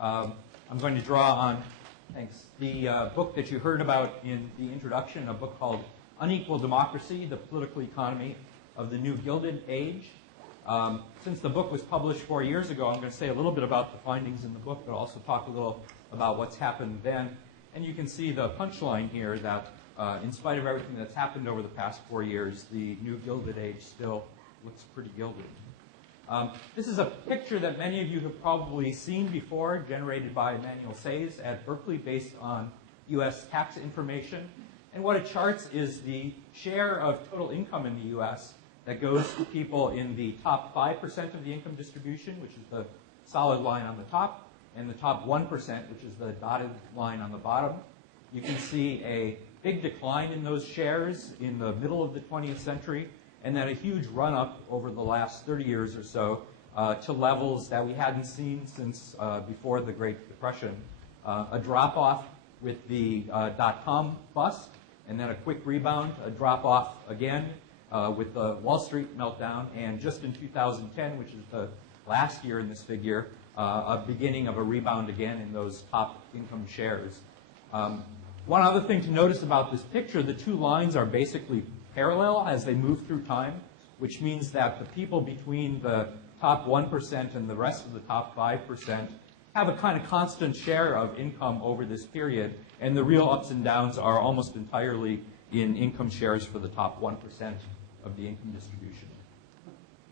I'm going to draw on, thanks, the book that you heard about in the introduction, a book called Unequal Democracy, The Political Economy of the New Gilded Age. Since the book was published 4 years ago, I'm going to say a little bit about the findings in the book, but also talk a little about what's happened then. And you can see the punchline here that in spite of everything that's happened over the past 4 years, the New Gilded Age still looks pretty gilded. This is a picture that many of you have probably seen before, generated by Emmanuel Sayes at Berkeley based on U.S. tax information. And what it charts is the share of total income in the U.S. that goes to people in the top 5% of the income distribution, which is the solid line on the top, and the top 1%, which is the dotted line on the bottom. You can see a big decline in those shares in the middle of the 20th century, and then a huge run-up over the last 30 years or so to levels that we hadn't seen since before the Great Depression. A drop-off with the dot-com bust, and then a quick rebound, a drop-off again with the Wall Street meltdown, and just in 2010, which is the last year in this figure, a beginning of a rebound again in those top income shares. One other thing to notice about this picture, the two lines are basically parallel as they move through time, which means that the people between the top 1% and the rest of the top 5% have a kind of constant share of income over this period, and the real ups and downs are almost entirely in income shares for the top 1% of the income distribution.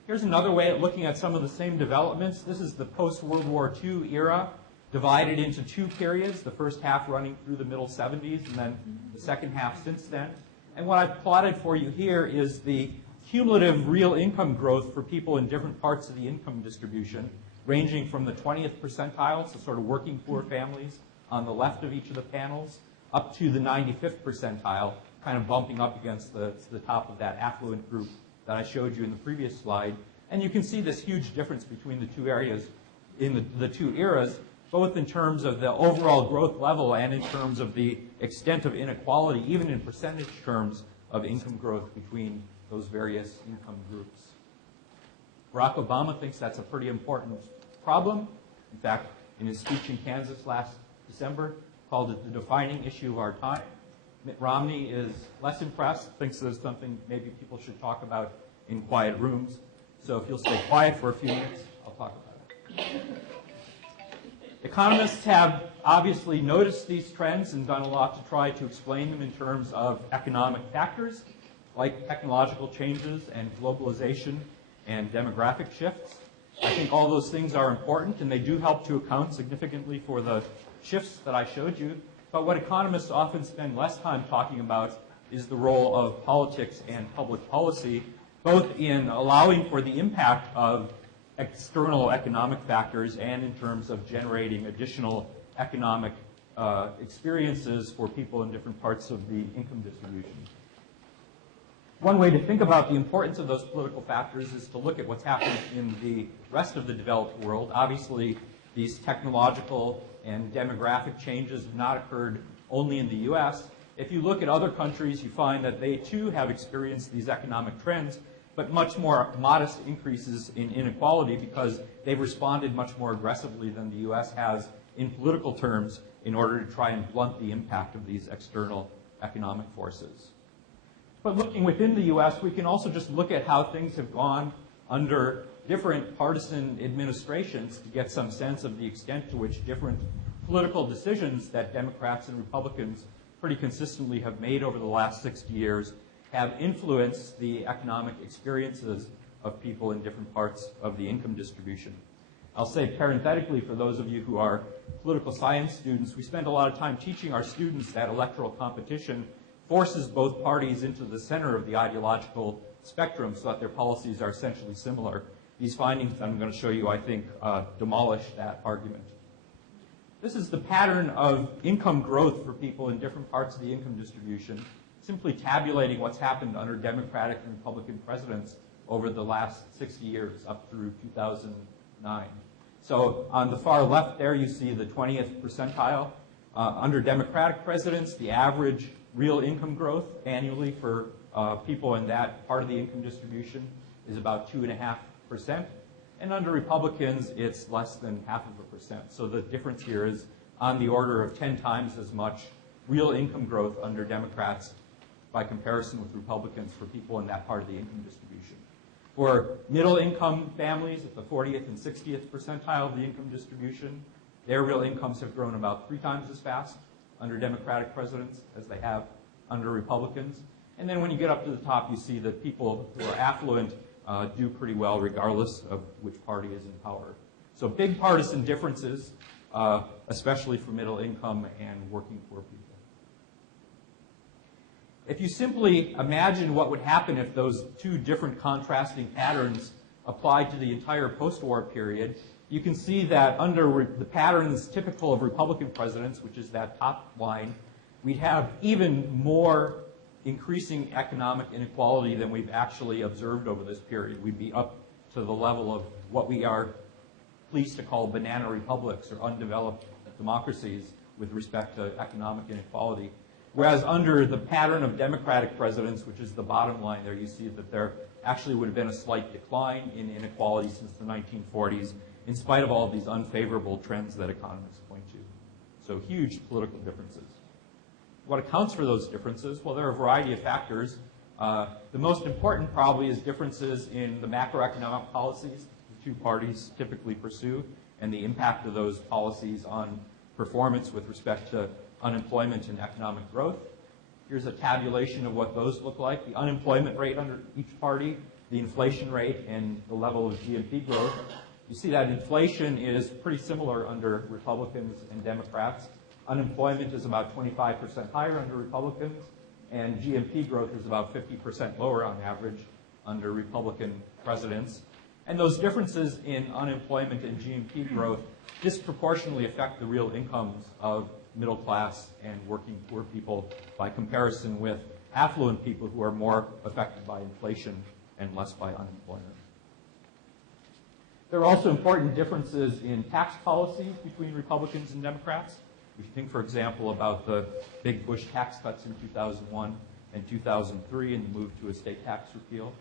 Here's another way of looking at some of the same developments. This is the post-World War II era, divided into two periods, the first half running through the middle 70s, and then the second half since then. And what I've plotted for you here is the cumulative real income growth for people in different parts of the income distribution, ranging from the 20th percentile, so sort of working poor families on the left of each of the panels, up to the 95th percentile, kind of bumping up against the top of that affluent group that I showed you in the previous slide. And you can see this huge difference between the two areas in the two eras, both in terms of the overall growth level and in terms of the extent of inequality, even in percentage terms of income growth between those various income groups. Barack Obama thinks that's a pretty important problem. In fact, in his speech in Kansas last December, called it the defining issue of our time. Mitt Romney is less impressed, thinks there's something maybe people should talk about in quiet rooms. So if you'll stay quiet for a few minutes, I'll talk about it. Economists have obviously noticed these trends and done a lot to try to explain them in terms of economic factors like technological changes and globalization and demographic shifts. I think all those things are important, and they do help to account significantly for the shifts that I showed you. But what economists often spend less time talking about is the role of politics and public policy, both in allowing for the impact of external economic factors and in terms of generating additional economic experiences for people in different parts of the income distribution. One way to think about the importance of those political factors is to look at what's happened in the rest of the developed world. Obviously, these technological and demographic changes have not occurred only in the US. If you look at other countries, you find that they too have experienced these economic trends, but much more modest increases in inequality because they've responded much more aggressively than the US has in political terms in order to try and blunt the impact of these external economic forces. But looking within the US, we can also just look at how things have gone under different partisan administrations to get some sense of the extent to which different political decisions that Democrats and Republicans pretty consistently have made over the last 60 years have influenced the economic experiences of people in different parts of the income distribution. I'll say parenthetically, for those of you who are political science students, we spend a lot of time teaching our students that electoral competition forces both parties into the center of the ideological spectrum so that their policies are essentially similar. These findings that I'm going to show you, I think, demolish that argument. This is the pattern of income growth for people in different parts of the income distribution, simply tabulating what's happened under Democratic and Republican presidents over the last 60 years up through 2009. So on the far left there, you see the 20th percentile. Under Democratic presidents, the average real income growth annually for people in that part of the income distribution is about 2.5%. And under Republicans, it's less than 0.5%. So the difference here is on the order of 10 times as much real income growth under Democrats by comparison with Republicans for people in that part of the income distribution. For middle-income families at the 40th and 60th percentile of the income distribution, their real incomes have grown about 3 times as fast under Democratic presidents as they have under Republicans. And then when you get up to the top, you see that people who are affluent do pretty well regardless of which party is in power. So big partisan differences, especially for middle income and working poor people. If you simply imagine what would happen if those two different contrasting patterns applied to the entire post-war period, you can see that under the patterns typical of Republican presidents, which is that top line, we'd have even more increasing economic inequality than we've actually observed over this period. We'd be up to the level of what we are pleased to call banana republics or undeveloped democracies with respect to economic inequality. Whereas under the pattern of Democratic presidents, which is the bottom line there, you see that there actually would have been a slight decline in inequality since the 1940s, in spite of all of these unfavorable trends that economists point to. So huge political differences. What accounts for those differences? Well, there are a variety of factors. The most important probably is differences in the macroeconomic policies the two parties typically pursue and the impact of those policies on performance with respect to unemployment and economic growth. Here's a tabulation of what those look like. The unemployment rate under each party, the inflation rate, and the level of GNP growth. You see that inflation is pretty similar under Republicans and Democrats. Unemployment is about 25% higher under Republicans, and GNP growth is about 50% lower on average under Republican presidents. And those differences in unemployment and GNP growth disproportionately affect the real incomes of middle class and working poor people by comparison with affluent people who are more affected by inflation and less by unemployment. There are also important differences in tax policies between Republicans and Democrats. If you think, for example, about the big Bush tax cuts in 2001 and 2003 and the move to a state tax repeal.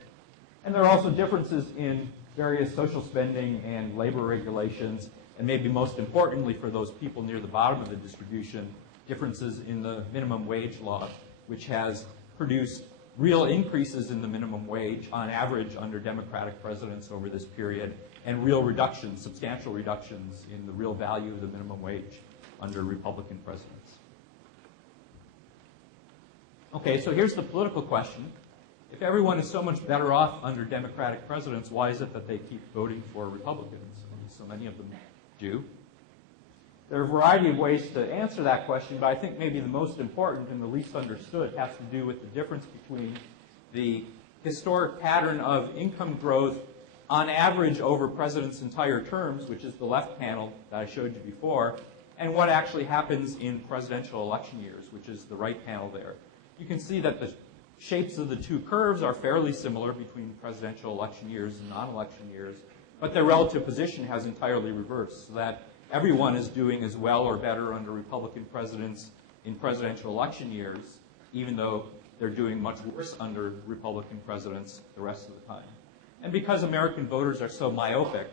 And there are also differences in various social spending and labor regulations, and maybe most importantly for those people near the bottom of the distribution, differences in the minimum wage law, which has produced real increases in the minimum wage on average under Democratic presidents over this period, and real reductions, substantial reductions in the real value of the minimum wage under Republican presidents. Okay, so here's the political question. If everyone is so much better off under Democratic presidents, why is it that they keep voting for Republicans? And so many of them do. There are a variety of ways to answer that question, but I think maybe the most important and the least understood has to do with the difference between the historic pattern of income growth on average over presidents' entire terms, which is the left panel that I showed you before, and what actually happens in presidential election years, which is the right panel there. You can see that the shapes of the two curves are fairly similar between presidential election years and non-election years, but their relative position has entirely reversed, so that everyone is doing as well or better under Republican presidents in presidential election years, even though they're doing much worse under Republican presidents the rest of the time. And because American voters are so myopic,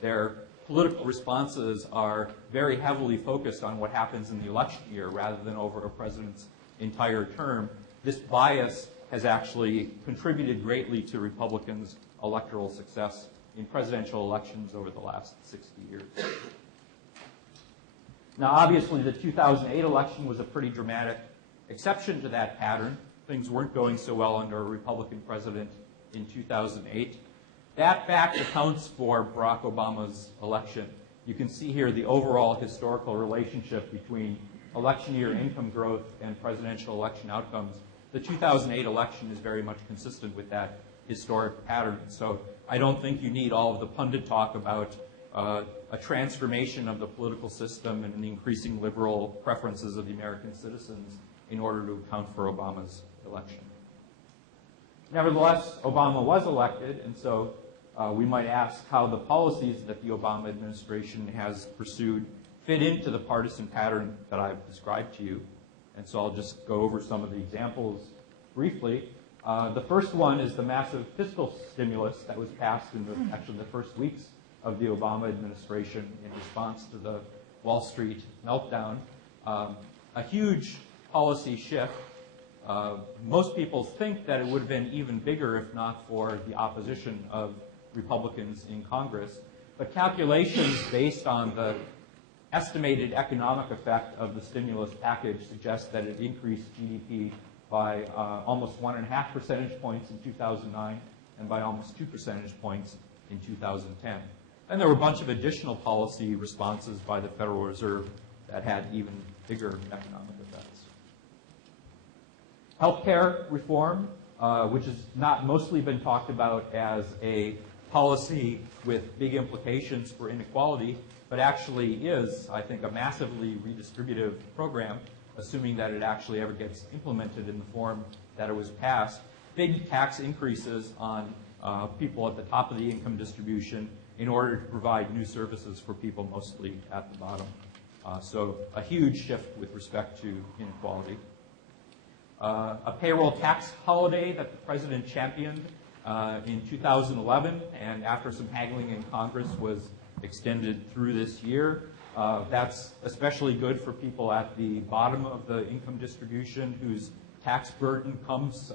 their political responses are very heavily focused on what happens in the election year rather than over a president's entire term. This bias has actually contributed greatly to Republicans' electoral success in presidential elections over the last 60 years. Now, obviously, the 2008 election was a pretty dramatic exception to that pattern. Things weren't going so well under a Republican president in 2008. That fact accounts for Barack Obama's election. You can see here the overall historical relationship between election year income growth and presidential election outcomes. The 2008 election is very much consistent with that historic pattern. So I don't think you need all of the pundit talk about a transformation of the political system and the increasing liberal preferences of the American citizens in order to account for Obama's election. Nevertheless, Obama was elected, and so we might ask how the policies that the Obama administration has pursued fit into the partisan pattern that I've described to you. And so I'll just go over some of the examples briefly. The first one is the massive fiscal stimulus that was passed in actually the first weeks of the Obama administration in response to the Wall Street meltdown. A huge policy shift. Most people think that it would have been even bigger if not for the opposition of Republicans in Congress. But calculations based on the estimated economic effect of the stimulus package suggest that it increased GDP by almost 1.5 percentage points in 2009 and by almost 2 percentage points in 2010. And there were a bunch of additional policy responses by the Federal Reserve that had even bigger economic effects. Healthcare reform, which has not mostly been talked about as a policy with big implications for inequality, but actually is, I think, a massively redistributive program, assuming that it actually ever gets implemented in the form that it was passed. Big tax increases on people at the top of the income distribution in order to provide new services for people mostly at the bottom. So a huge shift with respect to inequality. A payroll tax holiday that the president championed in 2011, and after some haggling in Congress was extended through this year. That's especially good for people at the bottom of the income distribution whose tax burden comes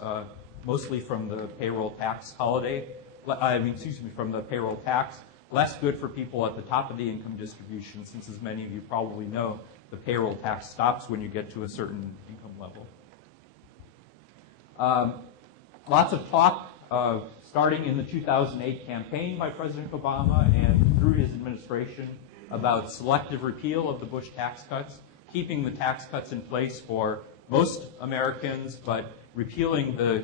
mostly from the payroll tax holiday. From the payroll tax. Less good for people at the top of the income distribution, since, as many of you probably know, the payroll tax stops when you get to a certain income level. Lots of talk starting in the 2008 campaign by President Obama and through his administration about selective repeal of the Bush tax cuts, keeping the tax cuts in place for most Americans, but repealing the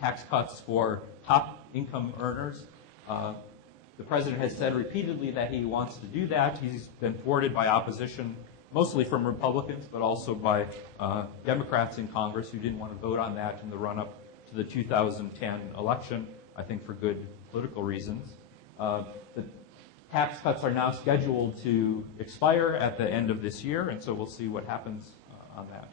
tax cuts for top income earners. The president has said repeatedly that he wants to do that. He's been thwarted by opposition, mostly from Republicans, but also by Democrats in Congress who didn't want to vote on that in the run-up to the 2010 election, I think for good political reasons. The tax cuts are now scheduled to expire at the end of this year, and so we'll see what happens on that.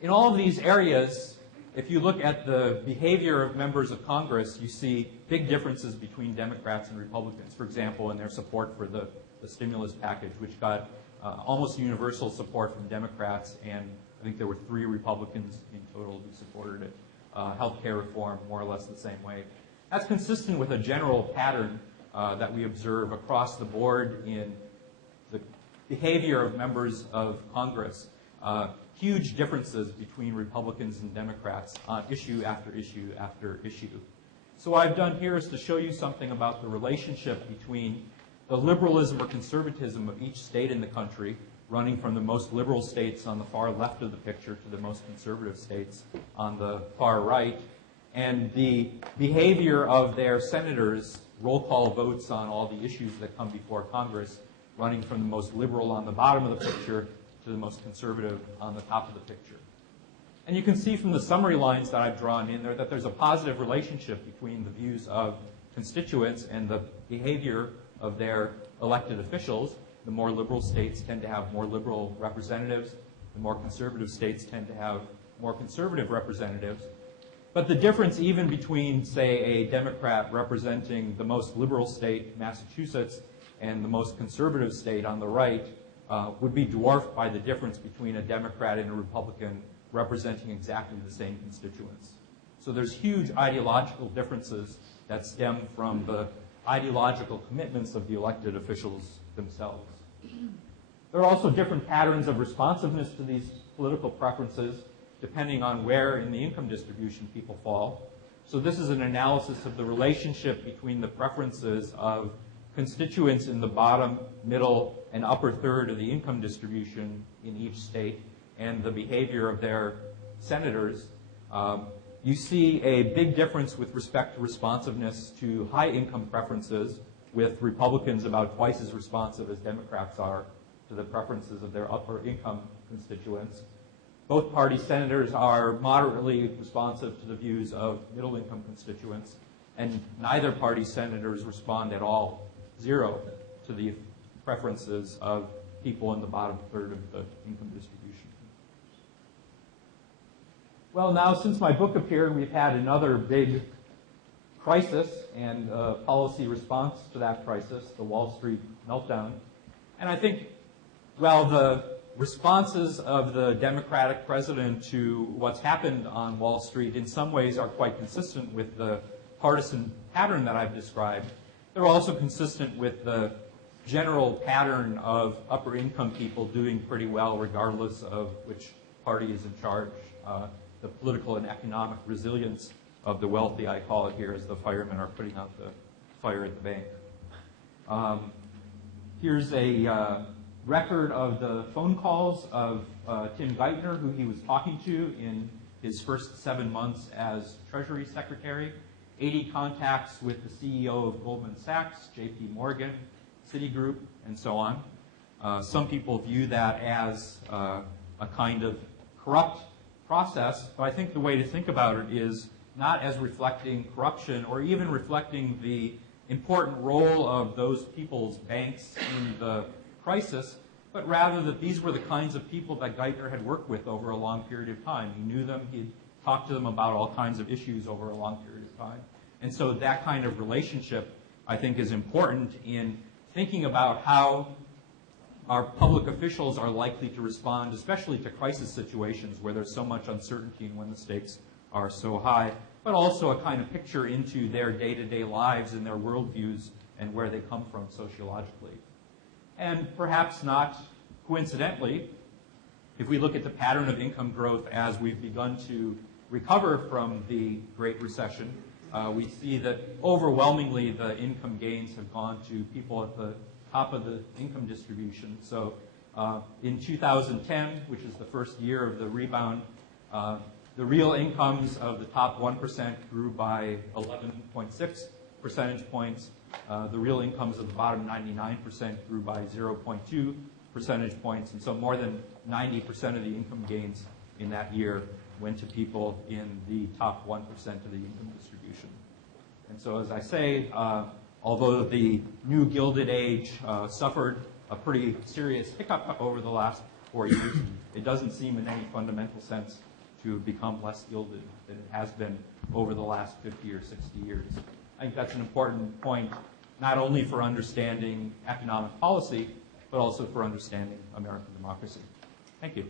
In all of these areas, if you look at the behavior of members of Congress, you see big differences between Democrats and Republicans, for example, in their support for the stimulus package, which got almost universal support from Democrats, and I think there were 3 Republicans in total who supported it. Healthcare reform, more or less the same way. That's consistent with a general pattern that we observe across the board in the behavior of members of Congress. Huge differences between Republicans and Democrats on issue after issue after issue. So what I've done here is to show you something about the relationship between the liberalism or conservatism of each state in the country, running from the most liberal states on the far left of the picture to the most conservative states on the far right, and the behavior of their senators, roll call votes on all the issues that come before Congress, running from the most liberal on the bottom of the picture to the most conservative on the top of the picture. And you can see from the summary lines that I've drawn in there that there's a positive relationship between the views of constituents and the behavior of their elected officials. The more liberal states tend to have more liberal representatives. The more conservative states tend to have more conservative representatives. But the difference even between, say, a Democrat representing the most liberal state, Massachusetts, and the most conservative state on the right would be dwarfed by the difference between a Democrat and a Republican representing exactly the same constituents. So there's huge ideological differences that stem from the ideological commitments of the elected officials themselves. There are also different patterns of responsiveness to these political preferences depending on where in the income distribution people fall. So this is an analysis of the relationship between the preferences of constituents in the bottom, middle, and upper third of the income distribution in each state and the behavior of their senators. You see a big difference with respect to responsiveness to high income preferences, with Republicans about twice as responsive as Democrats are to the preferences of their upper income constituents. Both party senators are moderately responsive to the views of middle income constituents, and neither party senators respond at all, 0, to the preferences of people in the bottom third of the income distribution. Well, now since my book appeared, we've had another big crisis and policy response to that crisis, the Wall Street meltdown. And I think, well, the responses of the Democratic president to what's happened on Wall Street in some ways are quite consistent with the partisan pattern that I've described. They're also consistent with the general pattern of upper income people doing pretty well regardless of which party is in charge. The political and economic resilience of the wealthy, I call it here, as the firemen are putting out the fire at the bank. Here's a record of the phone calls of Tim Geithner, who he was talking to in his first 7 months as Treasury Secretary. 80 contacts with the CEO of Goldman Sachs, JP Morgan, Citigroup, and so on. Some people view that as a kind of corrupt process, but I think the way to think about it is not as reflecting corruption or even reflecting the important role of those people's banks in the crisis, but rather that these were the kinds of people that Geithner had worked with over a long period of time. He knew them, he'd talked to them about all kinds of issues over a long period of time. And so that kind of relationship, I think, is important in thinking about how our public officials are likely to respond, especially to crisis situations where there's so much uncertainty and when the stakes are so high, but also a kind of picture into their day-to-day lives and their worldviews and where they come from sociologically. And perhaps not coincidentally, if we look at the pattern of income growth as we've begun to recover from the Great Recession, we see that overwhelmingly the income gains have gone to people at the top of the income distribution. So in 2010, which is the first year of the rebound, the real incomes of the top 1% grew by 11.6 percentage points. The real incomes of the bottom 99% grew by 0.2 percentage points. And so more than 90% of the income gains in that year went to people in the top 1% of the income distribution. And so as I say, although the new Gilded Age suffered a pretty serious hiccup over the last 4 years, it doesn't seem in any fundamental sense to have become less gilded than it has been over the last 50 or 60 years. I think that's an important point, not only for understanding economic policy, but also for understanding American democracy. Thank you.